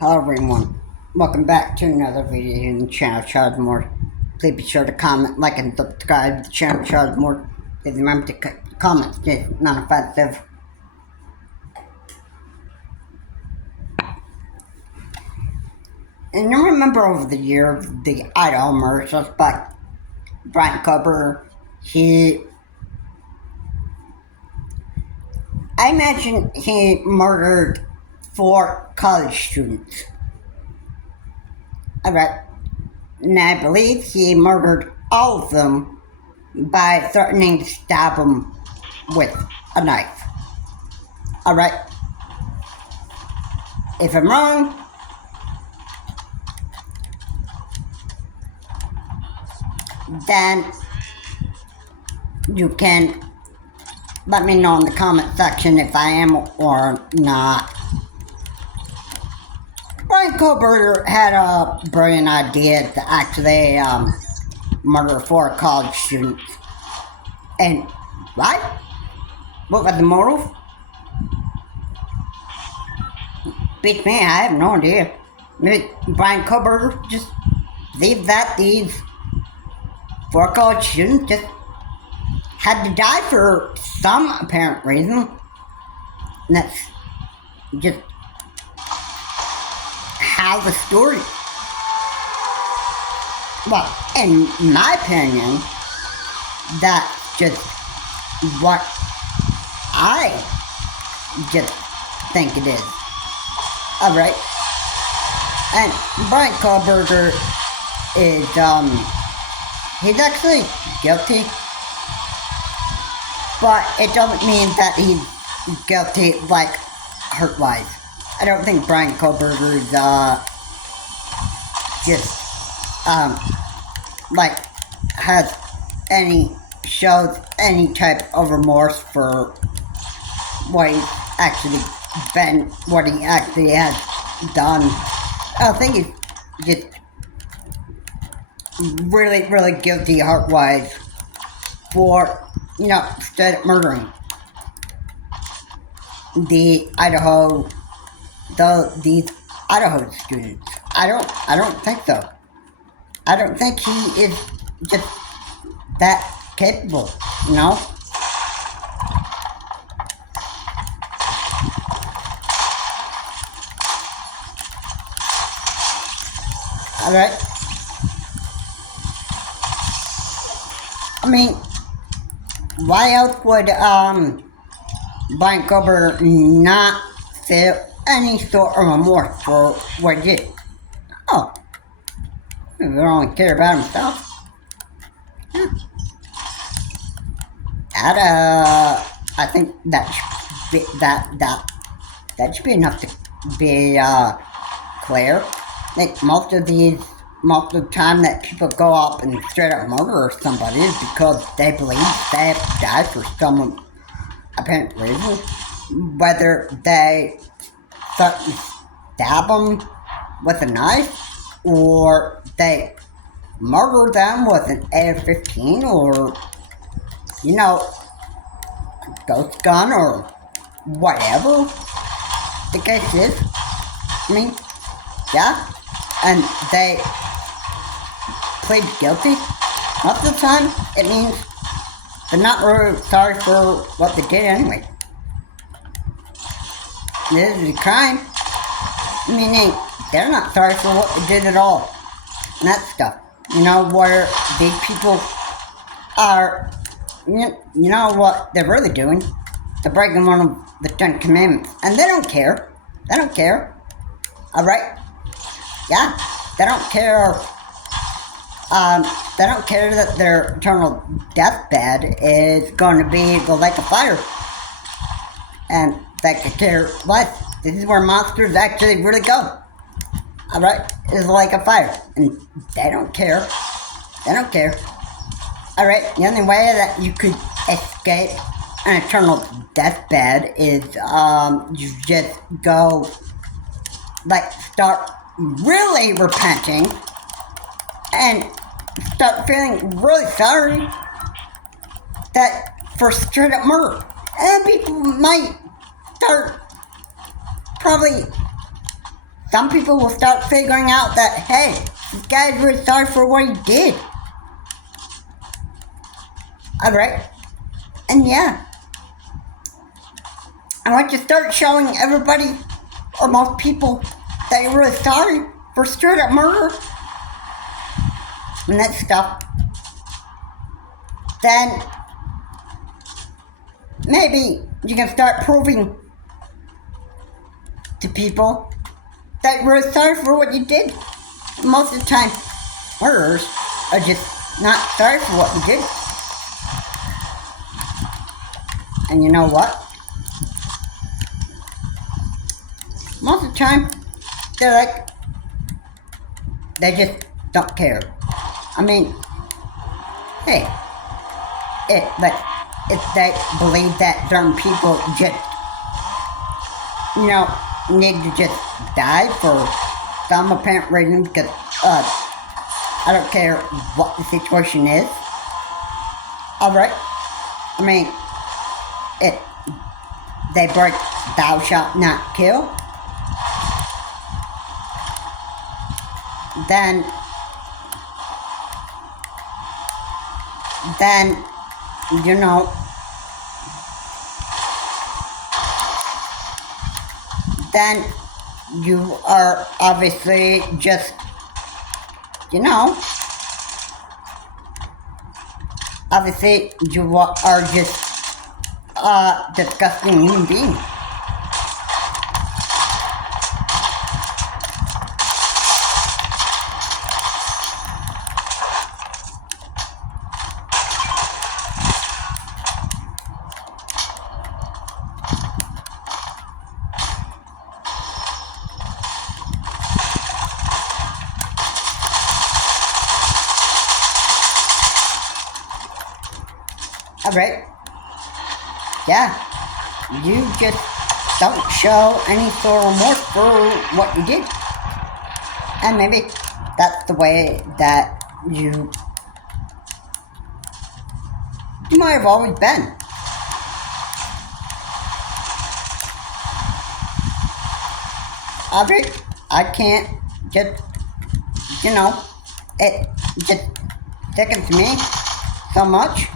Hello everyone, welcome back to another video in the channel Charles More. Please be sure to comment, like, and subscribe to the channel Charles More. Please remember to comment, it's non-offensive. And you remember over the years, the Idaho murder suspect, Brian Kohburger, I imagine he murdered 4 college students. Alright, and I believe he murdered all of them by threatening to stab them with a knife. Alright, if I'm wrong, then you can let me know in the comment section if I am or not. Brian Kohburger had a brilliant idea to actually murder 4 college students. And right? What was the motive? Beats me, I have no idea. Maybe Brian Kohburger just believed that these 4 college students just had to die for some apparent reason. And that's just how the story. Well, in my opinion, that's just what I just think it is. Alright. And Brian Kohburger is, he's actually guilty. But it doesn't mean that he's guilty, like, hurt-wise. I don't think Brian Kohburger is, just, like, shows any type of remorse for what he's actually been, what he actually has done. I think he's just really, really guilty heart-wise for, straight up murdering these Idaho students. I don't think so. I don't think he is just that capable, Alright. I mean, why else would Brian Kohburger not feel any sort of remorse for what he did? Oh, he would only care about himself. Yeah. I think that should be, that should be enough to be clear. I think most of the time that people go up and straight up murder somebody is because they believe they have to die for some apparent reason. Whether they stab them with a knife, or they murder them with an AR-15, or, a ghost gun, or whatever the case is. I mean, yeah, and they plead guilty. Most of the time, it means they're not really sorry for what they did anyway. This is a crime, meaning they're not sorry for what they did at all. And that stuff. Where these people are, you know what they're really doing? They're breaking one of the 10 Commandments. And they don't care. They don't care. Alright? Yeah, they don't care. They don't care that their eternal deathbed is going to be the lake of fire. And they could care less. This is where monsters actually really go. Alright? It's the lake of fire. And they don't care. They don't care. Alright? The only way that you could escape an eternal deathbed is, you just go, start really repenting and start feeling really sorry for straight up murder. And people might start probably some people will start figuring out that, hey, this guy's really sorry for what he did. Alright? And yeah, I want you to start showing everybody, or most people, that you're really sorry for straight up murder and that stuff. Then maybe you can start proving to people that you're really sorry for what you did. Most of the time, murderers are just not sorry for what you did. And you know what? Most of the time, they're like, they just don't care. I mean, hey, but if they believe that certain people just, need to just die for some apparent reason, because I don't care what the situation is. Alright? I mean, if they break thou shalt not kill, then then you are obviously just, obviously you are just a disgusting human being. Alright. Yeah. You just don't show any sort of remorse for what you did. And maybe that's the way that you might have always been. Alright. I can't just, it just sickens me so much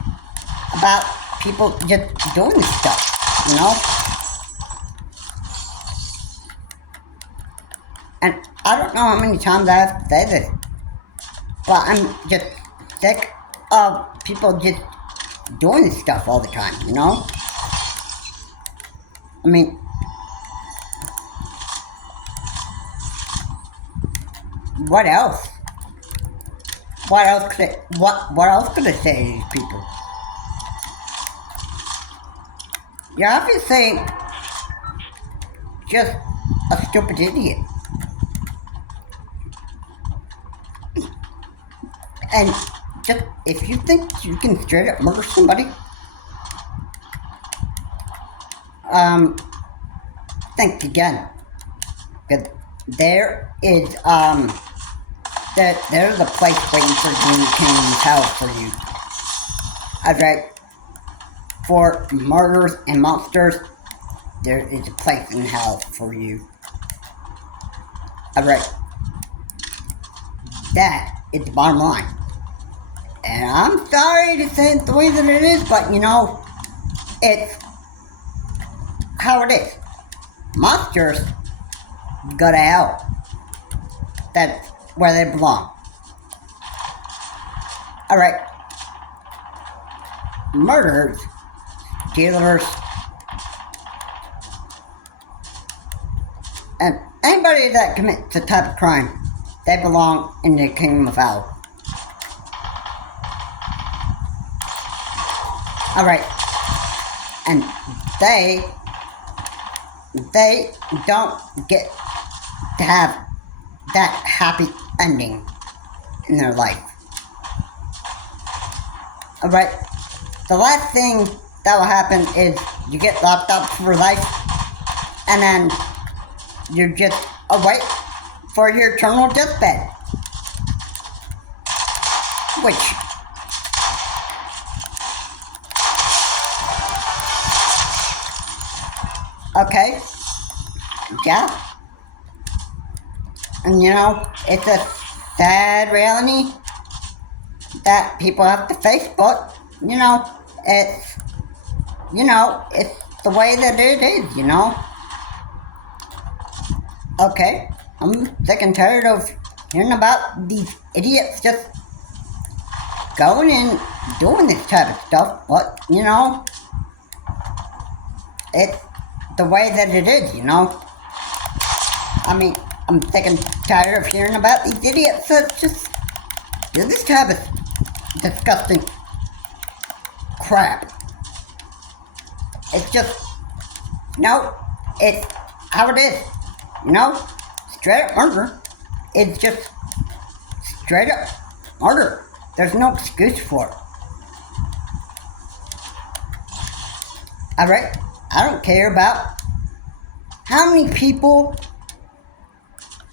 about people just doing this stuff, And I don't know how many times I have to say this, but I'm just sick of people just doing this stuff all the time, I mean, what else? What else could I say to these people? You're obviously just a stupid idiot. And just, if you think you can straight up murder somebody, think again. Because there is, there's a place waiting for you in the kingdom of hell for you. Alright? For murderers and monsters, there is a place in hell for you. Alright. That is the bottom line. And I'm sorry to say it the way that it is, but it's how it is. Monsters go to hell. That's where they belong. Alright. Murderers, killers, and anybody that commits a type of crime, they belong in the kingdom of hell. Alright. And they don't get to have that happy ending in their life. Alright. The last thing that will happen is you get locked up for life, and then you're just away for your eternal deathbed. Which, okay, yeah, And it's a sad reality that people have to face, but, it's, it's the way that it is. Okay, I'm sick and tired of hearing about these idiots just going and doing this type of stuff, but, it's the way that it is, I mean, I'm sick and tired of hearing about these idiots that just do this type of disgusting crap. It's just, it's how it is, straight up murder. It's just straight up murder. There's no excuse for it. Alright? I don't care about how many people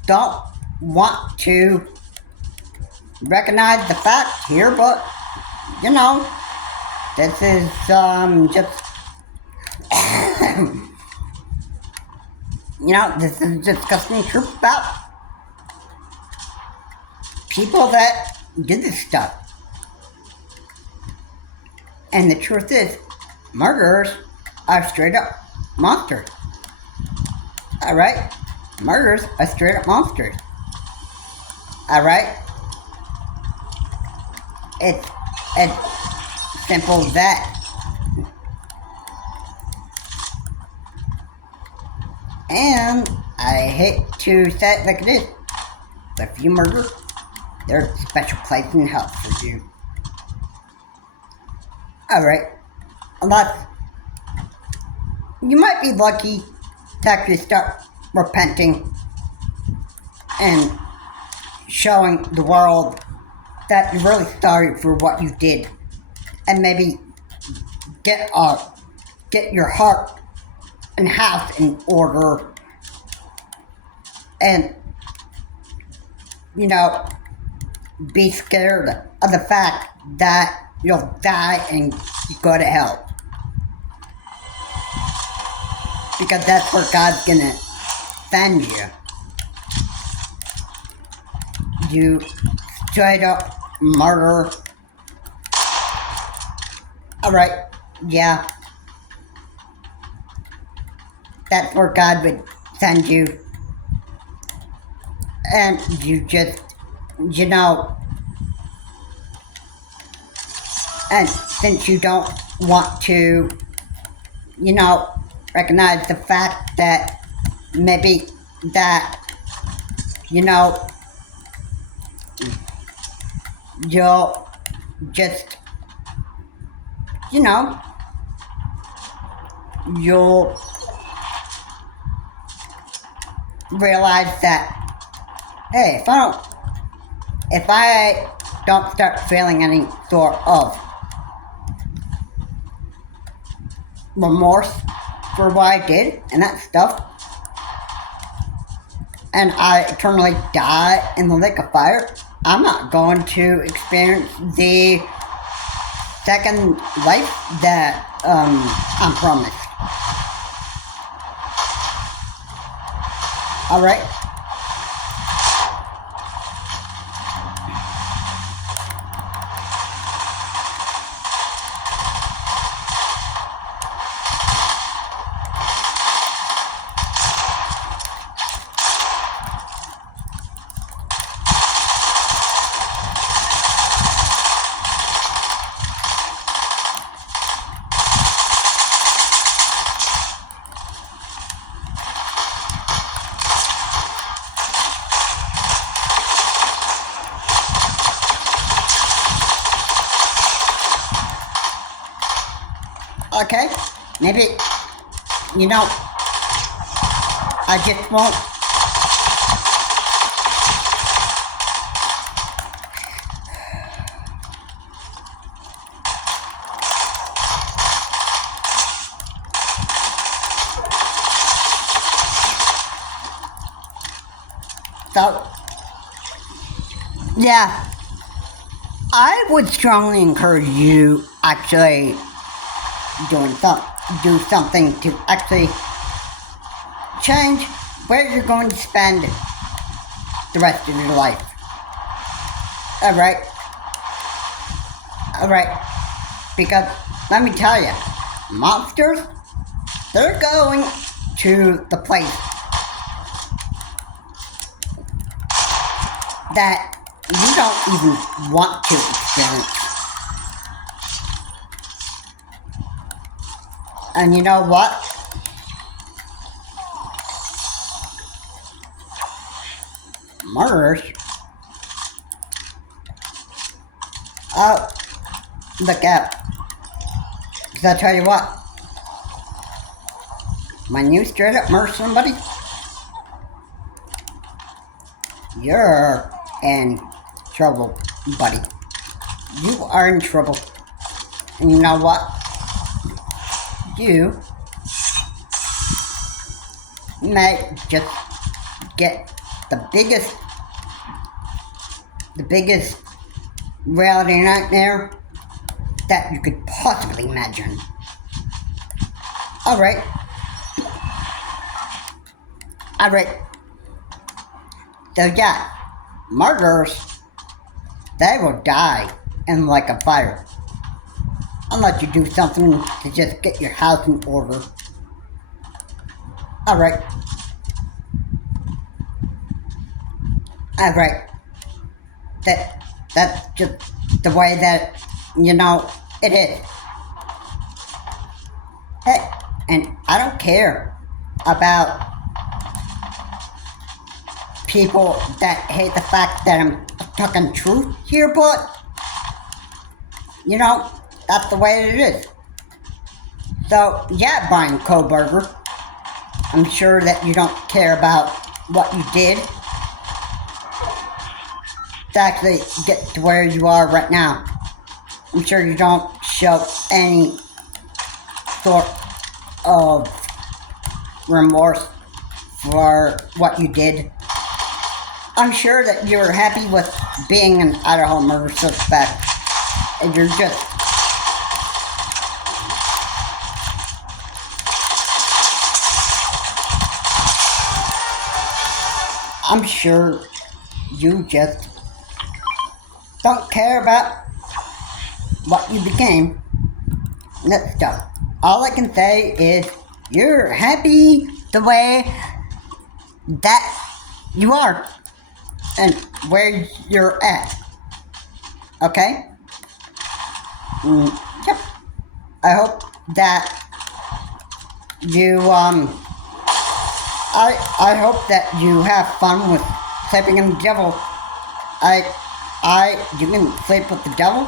don't want to recognize the fact here, but, this is, just, this is disgusting truth about people that did this stuff. And the truth is, murderers are straight up monsters. Alright? Murderers are straight up monsters. Alright? It's simple as that. And I hate to say it like it is, but if you murder, there's a special place in hell for you. Alright, unless you might be lucky to actually start repenting and showing the world that you're really sorry for what you did, and maybe get your heart and house in order, and be scared of the fact that you'll die and go to hell, because that's where God's gonna send you. You straight up murder. Alright, yeah. That's where God would send you. And you just, and since you don't want to, recognize the fact that maybe that, you'll just, you'll realize that, hey, if I don't start feeling any sort of remorse for what I did and that stuff, and I eternally die in the lake of fire, I'm not going to experience the second life that I'm promised. Alright? Okay, maybe, I just won't. So, yeah, I would strongly encourage you actually do something to actually change where you're going to spend the rest of your life. Alright? Alright? Because, let me tell you, monsters, they're going to the place that you don't even want to experience. And you know what? Murderers? Oh, look out. Because I'll tell you what, when you straight up murder somebody, you're in trouble, buddy. You are in trouble. And you know what? You may just get the biggest reality nightmare that you could possibly imagine. Alright. So yeah, murderers, they will die in like a fire. Unless you do something to just get your house in order. Alright. That's just the way that, you know, it is. Hey, and I don't care about people that hate the fact that I'm talking truth here, but, you know, that's the way it is. So, yeah, Brian Kohburger, I'm sure that you don't care about what you did to actually get to where you are right now. I'm sure you don't show any sort of remorse for what you did. I'm sure that you're happy with being an Idaho murder suspect, and you're just I'm sure you just don't care about what you became. That stuff. All I can say is you're happy the way that you are and where you're at. Okay? Yep. I hope that you I hope that you have fun with sleeping in the devil. You can sleep with the devil,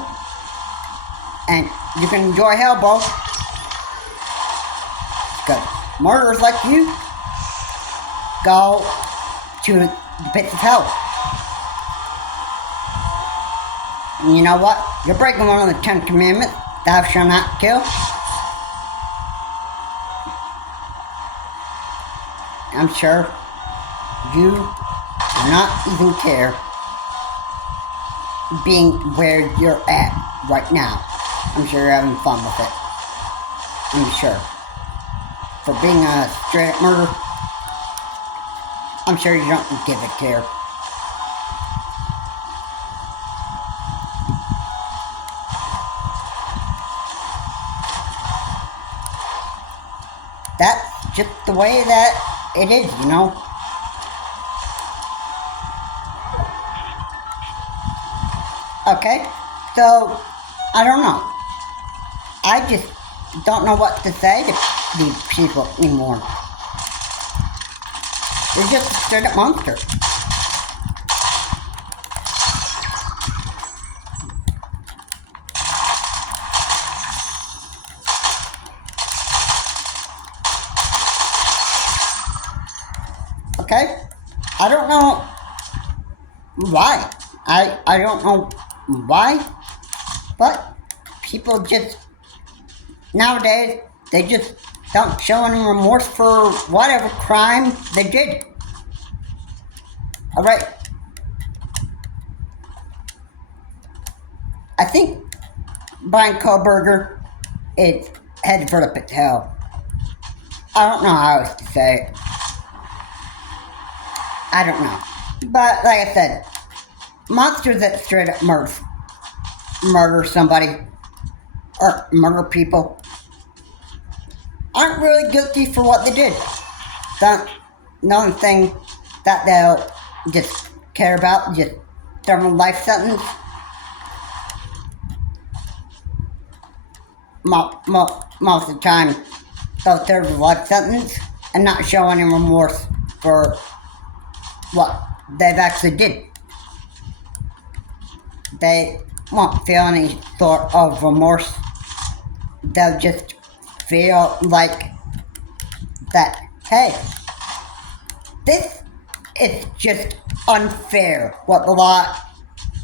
and you can enjoy hell, bro. Because murderers like you go to the pits of hell. And you know what? You're breaking one of the 10 Commandments. Thou shalt not kill. I'm sure you do not even care being where you're at right now. I'm sure you're having fun with it. I'm sure. For being a straight up murderer, I'm sure you don't give a care. That's just the way that it is, you know. Okay? So, I don't know. I just don't know what to say to these people anymore. They're just a straight up monster. Okay? I don't know why. I don't know why, but people just, nowadays, they just don't show any remorse for whatever crime they did. Alright. I think Brian Kohburger is headed for the pit of hell. I don't know how else to say it. I don't know. But like I said, monsters that straight up murder somebody or murder people aren't really guilty for what they did. The only thing that they'll just care about just serve a life sentence. Most of the time, they'll serve a life sentence and not show any remorse for what they've actually did. They won't feel any sort of remorse. They'll just feel like that, hey, this is just unfair what the law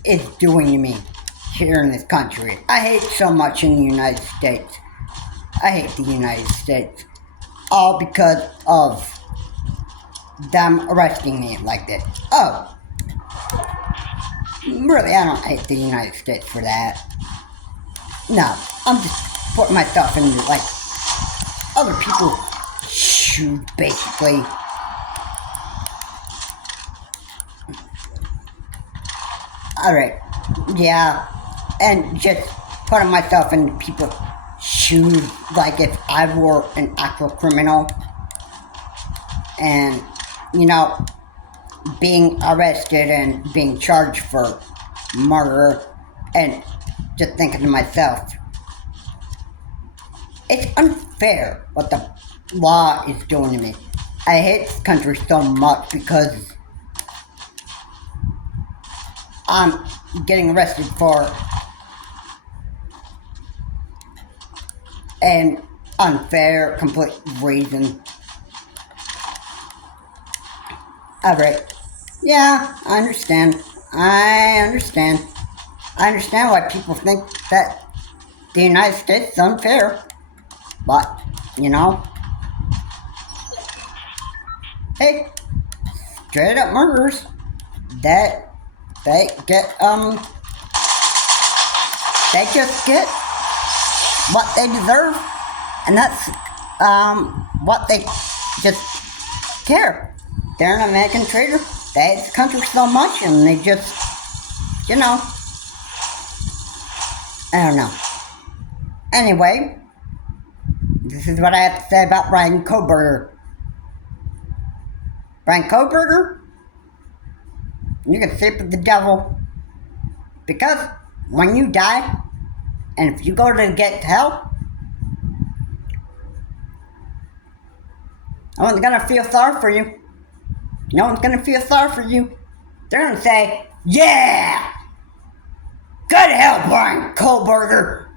is doing to me here in this country. I hate so much in the United States. I hate the United States. All because of them arresting me like this. Oh, really, I don't hate the United States for that. No, I'm just putting myself in like other people's shoes, basically. Alright, yeah, and just putting myself in people's shoes, like if I were an actual criminal, and, you know, being arrested and being charged for murder, and just thinking to myself, it's unfair what the law is doing to me. I hate this country so much because I'm getting arrested for an unfair, complete reason. Alright. Yeah, I understand. I understand why people think that the United States is unfair. But, you know, hey, straight up murderers that they just get what they deserve, and that's what they just care. They're an American traitor. They hate the country so much, and they just, you know, I don't know. Anyway, this is what I have to say about Brian Kohburger. Brian Kohburger, you can sleep with the devil, because when you die, and if you go to get hell, no one's gonna feel sorry for you. No one's gonna feel sorry for you. They're gonna say, yeah! Good hell, Brian Kohburger!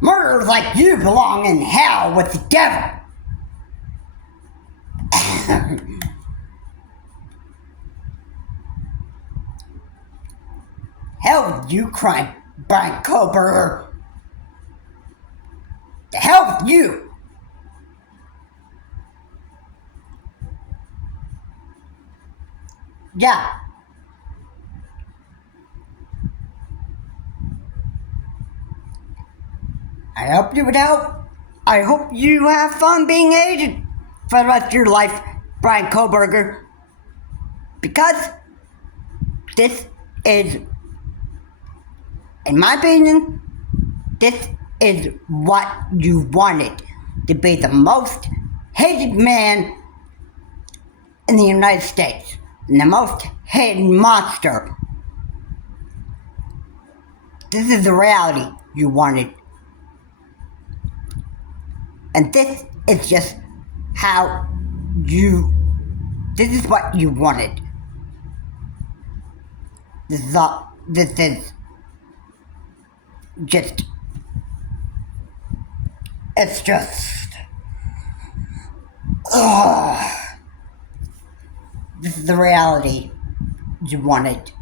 Murderers like you belong in hell with the devil! Hell with you, crime, Brian Kohburger! The hell with you! Yeah. I hope you would help. I hope you have fun being aged for the rest of your life, Brian Kohburger. Because this is, in my opinion, this is what you wanted, to be the most hated man in the United States, and the most hated monster. This is the reality you wanted. And this is just how this is what you wanted. This is just, it's just, this is the reality you wanted.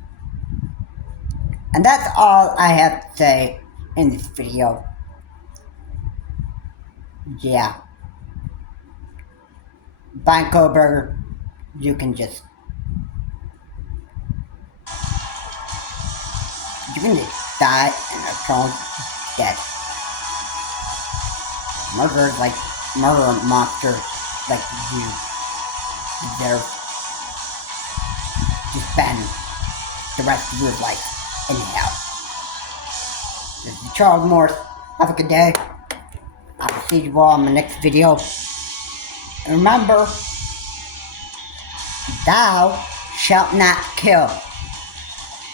And that's all I have to say in this video. Yeah. Brian Kohburger, you can just die in a prone death. Murder monster like you. deserve to spend the rest of your life in hell. This is Charles Morris. Have a good day. I will see you all in the next video. And remember, thou shalt not kill.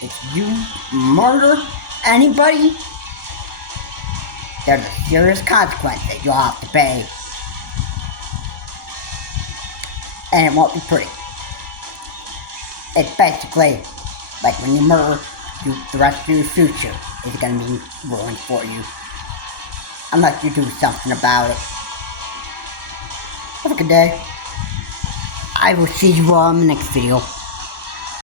If you murder anybody, there's a serious consequence that you'll have to pay. And it won't be pretty. It's basically like when you murder, the rest of your future is going to be ruined for you. Unless you do something about it. Have a good day. I will see you all in the next video.